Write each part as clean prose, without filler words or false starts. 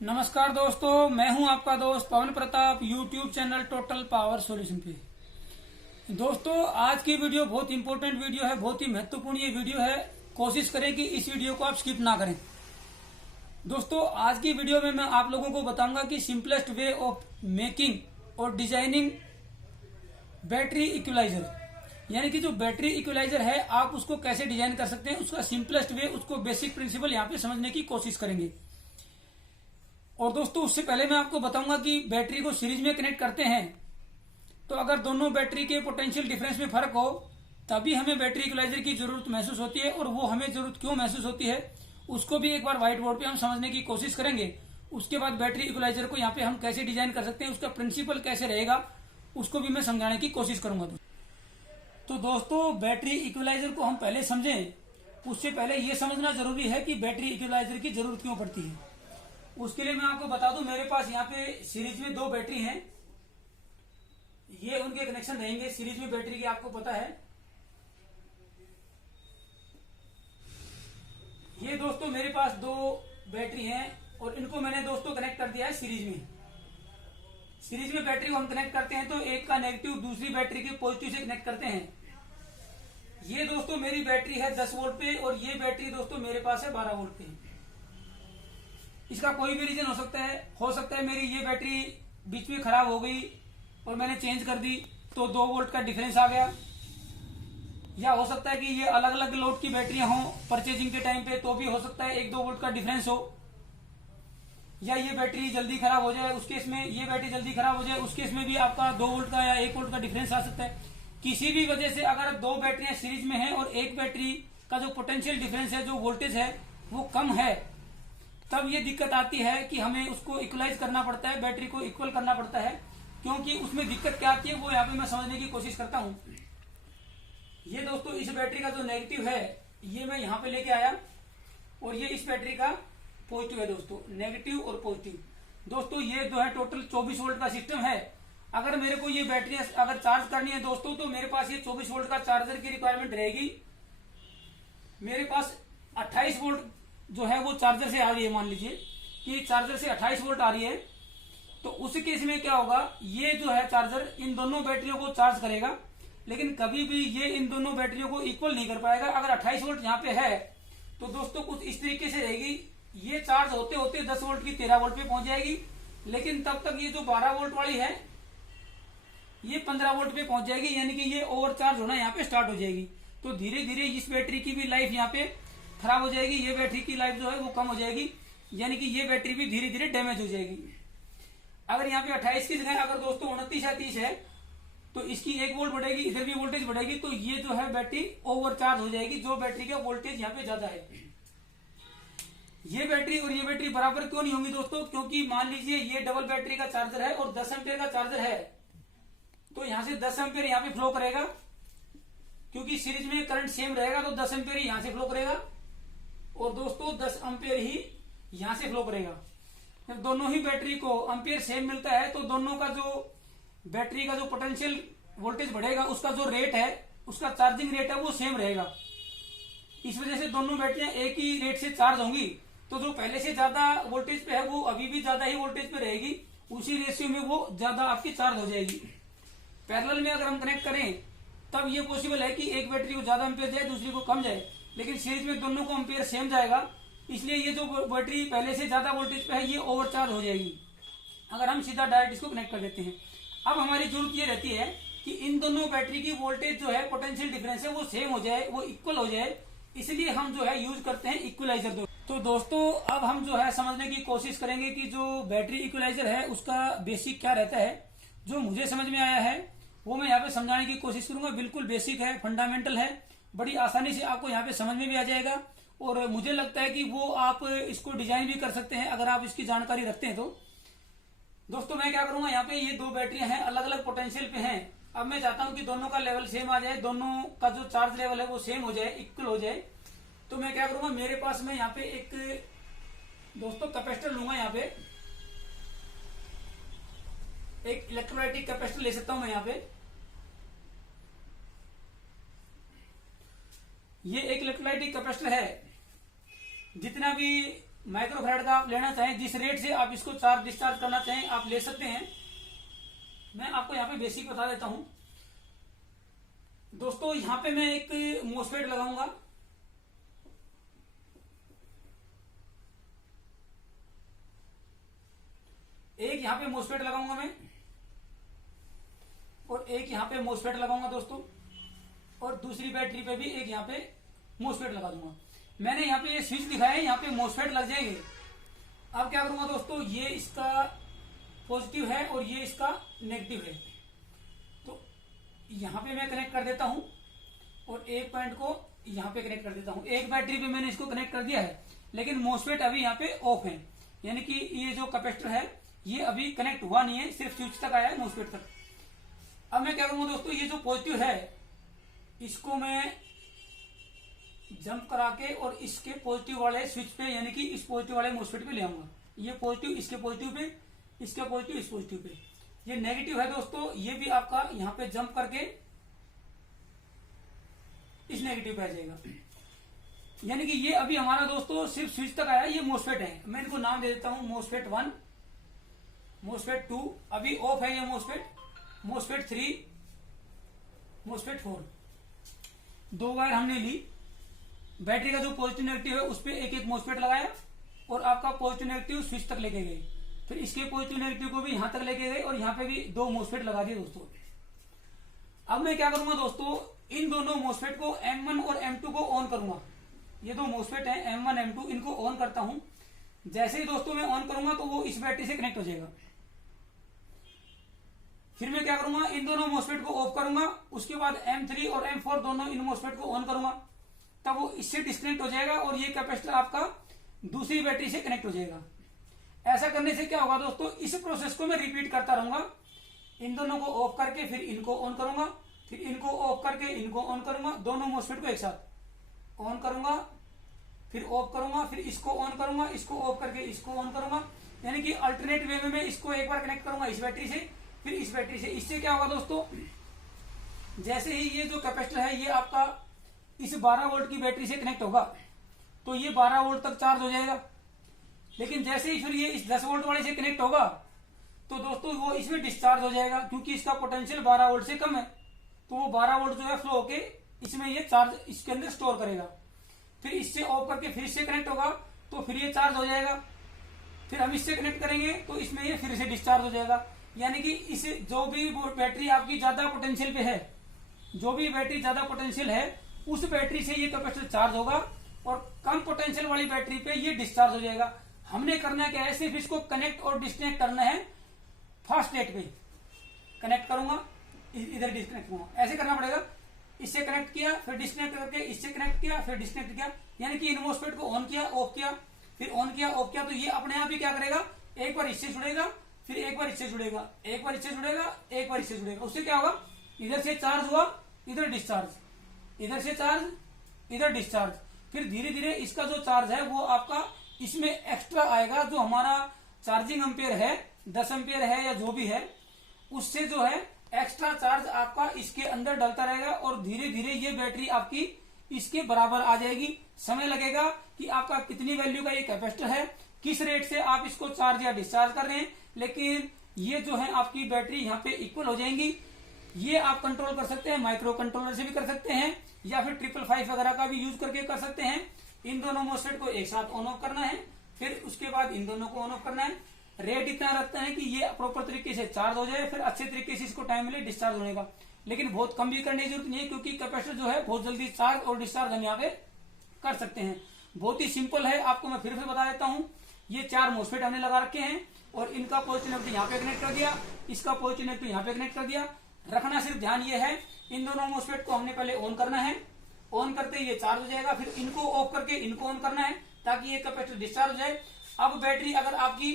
नमस्कार दोस्तों, मैं हूं आपका दोस्त Pawan Pratap, YouTube channel total power solution पे। दोस्तों, आज की वीडियो बहुत इंपॉर्टेंट वीडियो है, बहुत ही महत्वपूर्ण ये वीडियो है। कोशिश करें कि इस वीडियो को आप स्किप ना करें। दोस्तों, आज की वीडियो में मैं आप लोगों को बताऊंगा कि सिंपलेस्ट वे ऑफ मेकिंग और डिजाइनिंग बैटरी इक्वलाइजर, यानी कि जो बैटरी इक्वलाइजर है आप उसको कैसे डिजाइन कर सकते हैं, उसका सिंपलेस्ट वे, उसको बेसिक प्रिंसिपल यहाँ पे समझने की कोशिश करेंगे। और दोस्तों, उससे पहले मैं आपको बताऊंगा कि बैटरी को सीरीज में कनेक्ट करते हैं तो अगर दोनों बैटरी के पोटेंशियल डिफरेंस में फर्क हो तभी हमें बैटरी इक्वलाइजर की जरूरत महसूस होती है। और वो हमें जरूरत क्यों महसूस होती है उसको भी एक बार व्हाइट बोर्ड पे हम समझने की कोशिश करेंगे। उसके बाद बैटरी इक्वलाइजर को यहाँ पे हम कैसे डिजाइन कर सकते हैं, उसका प्रिंसिपल कैसे रहेगा, उसको भी मैं समझाने की कोशिश करूंगा। तो दोस्तों, बैटरी इक्वलाइजर को हम पहले समझें उससे पहले ये समझना जरूरी है कि बैटरी इक्वलाइजर की जरूरत क्यों पड़ती है। उसके लिए मैं आपको बता दूं, मेरे पास यहाँ पे सीरीज में दो बैटरी हैं, ये उनके कनेक्शन रहेंगे। सीरीज में बैटरी की आपको पता है, ये दोस्तों मेरे पास दो बैटरी हैं और इनको मैंने दोस्तों कनेक्ट कर दिया है सीरीज में। सीरीज में बैटरी को हम कनेक्ट करते हैं तो एक का नेगेटिव दूसरी बैटरी के पॉजिटिव से कनेक्ट करते हैं। ये दोस्तों मेरी बैटरी है 10 वोल्ट पे और ये बैटरी दोस्तों मेरे पास है 12 वोल्ट पे। इसका कोई भी रीजन हो सकता है मेरी ये बैटरी बीच में खराब हो गई और मैंने चेंज कर दी तो 2 वोल्ट का डिफरेंस आ गया, या हो सकता है कि ये अलग अलग लोड की बैटरियां हों परचेजिंग के टाइम पे तो भी हो सकता है 1-2 वोल्ट का डिफरेंस हो, या ये बैटरी जल्दी खराब हो जाए उस केस में, ये बैटरी जल्दी खराब हो जाए उस केस में भी आपका 2 वोल्ट का या 1 वोल्ट का डिफरेंस आ सकता है। किसी भी वजह से अगर दो बैटरियां सीरीज में हैं और एक बैटरी का जो पोटेंशियल डिफरेंस है, जो वोल्टेज है वो कम है, तब ये दिक्कत आती है कि हमें उसको इक्वलाइज करना पड़ता है, बैटरी को इक्वल करना पड़ता है। क्योंकि उसमें दिक्कत क्या आती है वो यहाँ पे मैं समझने की कोशिश करता हूँ। ये दोस्तों इस बैटरी का जो नेगेटिव है ये मैं यहाँ पे लेके आया और ये इस बैटरी का पॉजिटिव है दोस्तों, नेगेटिव और पॉजिटिव। दोस्तों ये जो है टोटल 24 वोल्ट का सिस्टम है। अगर मेरे को ये बैटरी अगर चार्ज करनी है दोस्तों तो मेरे पास ये 24 वोल्ट का चार्जर की रिक्वायरमेंट रहेगी। मेरे पास 28 वोल्ट जो है वो चार्जर से आ रही है, मान लीजिए कि चार्जर से 28 वोल्ट आ रही है, तो उस केस में क्या होगा, ये जो है चार्जर इन दोनों बैटरियों को चार्ज करेगा लेकिन कभी भी ये इन दोनों बैटरियों को इक्वल नहीं कर पाएगा। अगर 28 वोल्ट यहाँ पे है तो दोस्तों कुछ इस तरीके से रहेगी, ये चार्ज होते होते 10 वोल्ट की 13 वोल्ट पे पहुंच जाएगी, लेकिन तब तक ये जो 12 वोल्ट वाली है ये 15 वोल्ट पे पहुंच जाएगी, यानी कि ये ओवरचार्ज होना यहाँ पे स्टार्ट हो जाएगी। तो धीरे धीरे इस बैटरी की भी लाइफ यहाँ पे खराब हो जाएगी, ये बैटरी की लाइफ जो है वो कम हो जाएगी, यानी कि ये बैटरी भी धीरे धीरे डैमेज हो जाएगी। अगर यहाँ पे 28 की जगह अगर दोस्तों 29 या 30 है तो इसकी 1 वोल्ट बढ़ेगी, इधर भी वोल्टेज बढ़ेगी, तो ये जो है बैटरी ओवरचार्ज हो जाएगी, जो बैटरी का वोल्टेज यहाँ पे ज्यादा है। ये बैटरी और ये बैटरी बराबर क्यों नहीं होंगी दोस्तों, क्योंकि मान लीजिए ये डबल बैटरी का चार्जर है और 10 एम्पियर का चार्जर है, तो यहाँ से 10 एम्पियर यहाँ पे फ्लो करेगा, क्योंकि सीरीज में करंट सेम रहेगा तो 10 एम्पियर ही यहाँ से फ्लो करेगा और दोस्तों 10 एम्पियर ही यहाँ से फ्लो करेगा। जब दोनों ही बैटरी को एम्पियर सेम मिलता है तो दोनों का जो बैटरी का जो पोटेंशियल वोल्टेज बढ़ेगा उसका जो रेट है, उसका चार्जिंग रेट है वो सेम रहेगा। इस वजह से दोनों बैटरियां एक ही रेट से चार्ज होंगी, तो जो पहले से ज्यादा वोल्टेज पे है वो अभी भी ज्यादा ही वोल्टेज पे रहेगी, उसी रेशियो में वो ज्यादा आपकी चार्ज हो जाएगी। पैरेलल में अगर हम कनेक्ट करें तब ये पॉसिबल है कि एक बैटरी को ज्यादा एम्पियर जाए दूसरी को कम जाए, लेकिन सीरीज में दोनों को एम्पियर सेम जाएगा, इसलिए ये जो बैटरी पहले से ज्यादा वोल्टेज पे है ये ओवरचार्ज हो जाएगी अगर हम सीधा डायरेक्ट इसको कनेक्ट कर देते हैं। अब हमारी जरूरत ये रहती है कि इन दोनों बैटरी की वोल्टेज जो है पोटेंशियल डिफरेंस है वो सेम हो जाए, वो इक्वल हो जाए, इसलिए हम जो है यूज करते हैं इक्वलाइजर। तो दोस्तों अब हम जो है समझने की कोशिश करेंगे कि जो बैटरी इक्वलाइजर है उसका बेसिक क्या रहता है। जो मुझे समझ में आया है वो मैं यहाँ पे समझाने की कोशिश करूंगा। बिल्कुल बेसिक है, फंडामेंटल है, बड़ी आसानी से आपको यहाँ पे समझ में भी आ जाएगा और मुझे लगता है कि वो आप इसको डिजाइन भी कर सकते हैं अगर आप इसकी जानकारी रखते हैं तो। दोस्तों मैं क्या करूंगा, यहाँ पे ये दो बैटरियां हैं, अलग अलग पोटेंशियल पे हैं। अब मैं चाहता हूं कि दोनों का लेवल सेम आ जाए, दोनों का जो चार्ज लेवल है वो सेम हो जाए, इक्वल हो जाए। तो मैं क्या करूंगा, मेरे पास में यहाँ पे एक दोस्तों कैपेसिटर लूंगा, यहाँ पे एक इलेक्ट्रोलाइटिक कैपेसिटर ले सकता हूं मैं यहाँ पे। ये एक इलेक्ट्रोलाइटिक कैपेसिटर है, जितना भी माइक्रोफैराड का आप लेना चाहें, जिस रेट से आप इसको चार्ज डिस्चार्ज करना चाहें आप ले सकते हैं। मैं आपको यहाँ पे बेसिक बता देता हूं दोस्तों। यहाँ पे मैं एक मोसफेट लगाऊंगा, एक यहाँ पे मोसफेट लगाऊंगा मैं, और एक यहाँ पे मोसफेट लगाऊंगा दोस्तों, और दूसरी बैटरी पे भी एक यहाँ पे मोसफेट लगा दूंगा। मैंने यहाँ पे ये स्विच दिखाया है, यहाँ पे मोसफेट लग जाएंगे। अब क्या करूंगा दोस्तों, ये इसका पॉजिटिव है और ये इसका नेगेटिव है, तो यहाँ पे मैं कनेक्ट कर देता हूं और एक पॉइंट को यहाँ पे कनेक्ट कर देता हूं। एक बैटरी पे मैंने इसको कनेक्ट कर दिया है, लेकिन मोसफेट अभी यहाँ पे ऑफ है, यानी कि ये जो कैपेसिटर है ये अभी कनेक्ट हुआ नहीं है, सिर्फ स्विच तक आया है, मोसफेट तक। अब मैं क्या करूंगा दोस्तों, ये जो पॉजिटिव है इसको मैं जंप करा के और इसके पॉजिटिव वाले स्विच पे, यानी कि इस पॉजिटिव वाले मोसफेट पे ले आऊंगा। ये पॉजिटिव इसके पॉजिटिव पे, इसके पॉजिटिव इस पॉजिटिव पे। ये नेगेटिव है दोस्तों, ये भी आपका यहाँ पे जंप करके इस नेगेटिव पे आ जाएगा। यानी कि ये अभी हमारा दोस्तों सिर्फ स्विच तक आया, ये मोसफेट है। मैं इनको नाम दे देता हूं, मोसफेट 1, मोसफेट 2, अभी ऑफ है ये मोसफेट, मोसफेट 3, मोसफेट 4। 2 वायर हमने ली, बैटरी का जो पॉजिटिव नेगेटिव है उस पर एक एक मोसफेट लगाया और आपका पॉजिटिव नेगेटिव स्विच तक लेके गए। फिर इसके पॉजिटिव नेगेटिव को भी यहां तक लेके गए और यहाँ पे भी 2 मोसफेट लगा दिए दोस्तों। अब मैं क्या करूंगा दोस्तों, इन दोनों मोसफेट को M1 और M2 को ऑन करूंगा। ये 2 मोसफेट है M1 M2, इनको ऑन करता हूं। जैसे ही दोस्तों मैं ऑन करूंगा तो वो इस बैटरी से कनेक्ट हो जाएगा। फिर मैं क्या करूंगा, इन दोनों मोसफेट को ऑफ करूंगा, उसके बाद M3 और M4 दोनों इन मोसफेट को ऑन करूंगा, तब वो इससे डिस्कनेक्ट हो जाएगा और ये कैपेसिटर आपका दूसरी बैटरी से कनेक्ट हो जाएगा। ऐसा करने से क्या होगा दोस्तों, इस प्रोसेस को मैं रिपीट करता रहूंगा। इन दोनों को ऑफ करके फिर इनको ऑन करूंगा, फिर इनको ऑफ करके इनको ऑन करूंगा, दोनों मोसफेट को एक साथ ऑन करूंगा, फिर ऑफ करूंगा, फिर इसको ऑन करूंगा, इसको ऑफ करके इसको ऑन करूंगा। यानी कि अल्टरनेट वे में मैं इसको एक बार कनेक्ट करूंगा इस बैटरी से, फिर इस बैटरी से। इससे क्या होगा दोस्तों, जैसे ही ये जो कैपेसिटर है ये आपका इस 12 वोल्ट की बैटरी से कनेक्ट होगा तो ये 12 वोल्ट तक चार्ज हो जाएगा। लेकिन जैसे ही फिर ये इस 10 वोल्ट वाले से कनेक्ट होगा तो दोस्तों वो इसमें डिस्चार्ज हो जाएगा, क्योंकि इसका पोटेंशियल 12 वोल्ट से कम है, तो वो 12 वोल्ट जो है फ्लो होके इसमें ये चार्ज इसके अंदर स्टोर करेगा। फिर इससे ऑफ करके फिर इससे कनेक्ट होगा तो फिर ये चार्ज हो जाएगा। फिर हम इससे कनेक्ट करेंगे तो इसमें ये फिर से डिस्चार्ज हो जाएगा। यानी कि इस जो भी बैटरी आपकी ज्यादा पोटेंशियल पे है, जो भी बैटरी ज्यादा पोटेंशियल है उस बैटरी से ये कैपेसिटर चार्ज होगा और कम पोटेंशियल वाली बैटरी पे ये डिस्चार्ज हो जाएगा। हमने करना क्या है, सिर्फ इसको कनेक्ट और डिस्कनेक्ट करना है। फर्स्ट स्टेट पे कनेक्ट करूंगा, इधर डिस्कनेक्ट करूंगा, ऐसे करना पड़ेगा। इससे कनेक्ट किया, फिर डिस्कनेक्ट करके इससे कनेक्ट किया, फिर डिस्कनेक्ट किया। यानी कि इन मोसफेट को ऑन किया, ऑफ किया, फिर ऑन किया, ऑफ किया, तो ये अपने आप ही क्या करेगा, एक बार इससे जुड़ेगा, फिर एक बार इससे जुड़ेगा, एक बार इससे जुड़ेगा, एक बार इससे जुड़ेगा। उससे क्या होगा, इधर से चार्ज हुआ, इधर डिस्चार्ज, इधर से चार्ज, इधर डिस्चार्ज। फिर धीरे धीरे इसका जो चार्ज है वो आपका इसमें एक्स्ट्रा आएगा। जो हमारा चार्जिंग एम्पियर है 10 एम्पियर है या जो भी है, उससे जो है एक्स्ट्रा चार्ज आपका इसके अंदर डलता रहेगा और धीरे धीरे ये बैटरी आपकी इसके बराबर आ जाएगी। समय लगेगा कि आपका कितनी वैल्यू का ये कैपेसिटर है, किस रेट से आप इसको चार्ज या डिस्चार्ज कर रहे हैं, लेकिन ये जो है आपकी बैटरी यहाँ पे इक्वल हो जाएंगी। ये आप कंट्रोल कर सकते हैं, माइक्रो कंट्रोलर से भी कर सकते हैं या फिर 555 वगैरह का भी यूज करके कर सकते हैं। इन दोनों मोसफेट को एक साथ ऑन ऑफ करना है, फिर उसके बाद इन दोनों को ऑन ऑफ करना है। रेट इतना रखता है कि ये प्रॉपर तरीके से चार्ज हो जाए, फिर अच्छे तरीके से इसको टाइम मिले डिस्चार्ज होने का। लेकिन बहुत कम भी करने की जरूरत नहीं है, क्योंकि कैपेसिटर जो है बहुत जल्दी चार्ज और डिस्चार्ज हम यहाँ पे कर सकते हैं। बहुत ही सिंपल है, आपको मैं फिर से बता देता हूँ। ये 4 मोसफेट हमने लगा रखे हैं और इनका पॉजिटिव नेगेटिव यहाँ पे कनेक्ट कर दिया, इसका पॉजिटिव नेगेटिव यहाँ पे कनेक्ट कर दिया। रखना सिर्फ ध्यान ये है, इन दोनों मोसफेट को हमने पहले ऑन करना है, ऑन करते ये चार्ज हो जाएगा, फिर इनको ऑफ करके इनको ऑन करना है ताकि ये कैपेसिटर डिस्चार्ज हो जाए। अब बैटरी अगर आपकी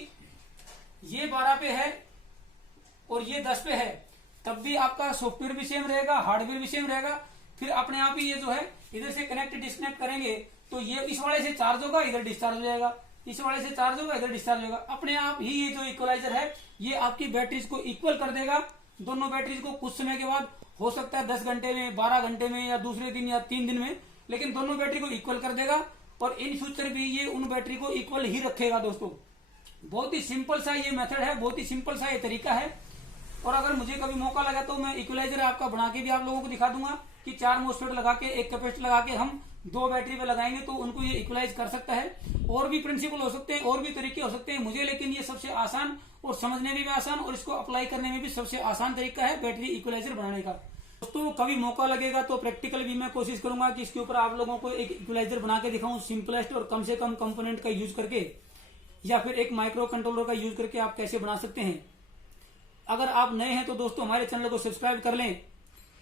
ये 12 पे है और ये 10 पे है, तब भी आपका सॉफ्टवेयर भी सेम रहेगा, हार्डवेयर भी सेम रहेगा। फिर अपने आप ही ये जो है इधर से कनेक्ट डिस्कनेक्ट करेंगे तो ये इस वाले से चार्ज होगा, इधर डिस्चार्ज हो जाएगा, इस वाले से चार्ज होगा, इधर डिस्चार्ज होगा। अपने आप ही ये जो इक्वलाइजर है ये आपकी बैटरीज को इक्वल कर देगा। दोनों बैटरीज को कुछ समय के बाद, हो सकता है 10 घंटे में, 12 घंटे में, या दूसरे दिन या 3 दिन में, लेकिन दोनों बैटरी को इक्वल कर देगा और इन फ्यूचर भी ये उन बैटरी को इक्वल ही रखेगा दोस्तों। बहुत ही सिंपल सा ये मेथड है, बहुत ही सिंपल सा ये तरीका है। और अगर मुझे कभी मौका लगा तो मैं इक्वलाइजर आपका बना के भी आप लोगों को दिखा दूंगा कि 4 मोस्फेट लगा के, एक कैपेसिटर लगा के हम 2 बैटरी पे लगाएंगे तो उनको ये इक्वलाइज कर सकता है। और भी प्रिंसिपल हो सकते हैं, और भी तरीके हो सकते हैं मुझे, लेकिन ये सबसे आसान और समझने में भी आसान और इसको अप्लाई करने में भी सबसे आसान तरीका है बैटरी इक्वलाइजर बनाने का। दोस्तों कभी मौका लगेगा तो प्रैक्टिकल भी मैं कोशिश करूंगा कि इसके ऊपर आप लोगों को एक इक्वलाइजर बना के दिखाऊं, सिंपलेस्ट और कम से कम कंपोनेंट का यूज करके, या फिर एक माइक्रो कंट्रोलर का यूज करके आप कैसे बना सकते हैं। अगर आप नए हैं तो दोस्तों हमारे चैनल को सब्सक्राइब कर लें।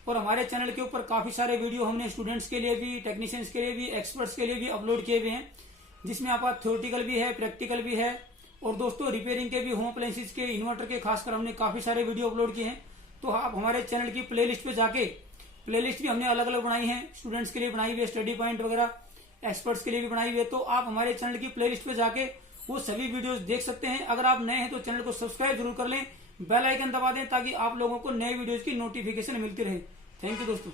और हमारे चैनल के ऊपर काफी सारे वीडियो हमने स्टूडेंट्स के लिए भी, टेक्नीशियंस के लिए भी, एक्सपर्ट्स के लिए भी अपलोड किए हुए हैं, जिसमें आपका थ्योरेटिकल भी है, प्रैक्टिकल भी है, और दोस्तों रिपेयरिंग के भी, होम अप्लायंसेस के, इन्वर्टर के खासकर हमने काफी सारे वीडियो अपलोड किए हैं। तो आप हमारे चैनल की प्लेलिस्ट पे जाके, प्लेलिस्ट भी हमने अलग अलग बनाई है, स्टूडेंट्स के लिए बनाई हुई है, स्टडी पॉइंट वगैरह, एक्सपर्ट्स के लिए भी बनाई हुई है। तो आप हमारे चैनल की प्लेलिस्ट पे जाके वो सभी वीडियोस देख सकते हैं। अगर आप नए हैं तो चैनल को सब्सक्राइब जरूर कर लें, बेल आइकन दबा दें ताकि आप लोगों को नए वीडियोस की नोटिफिकेशन मिलती रहे। थैंक यू दोस्तों।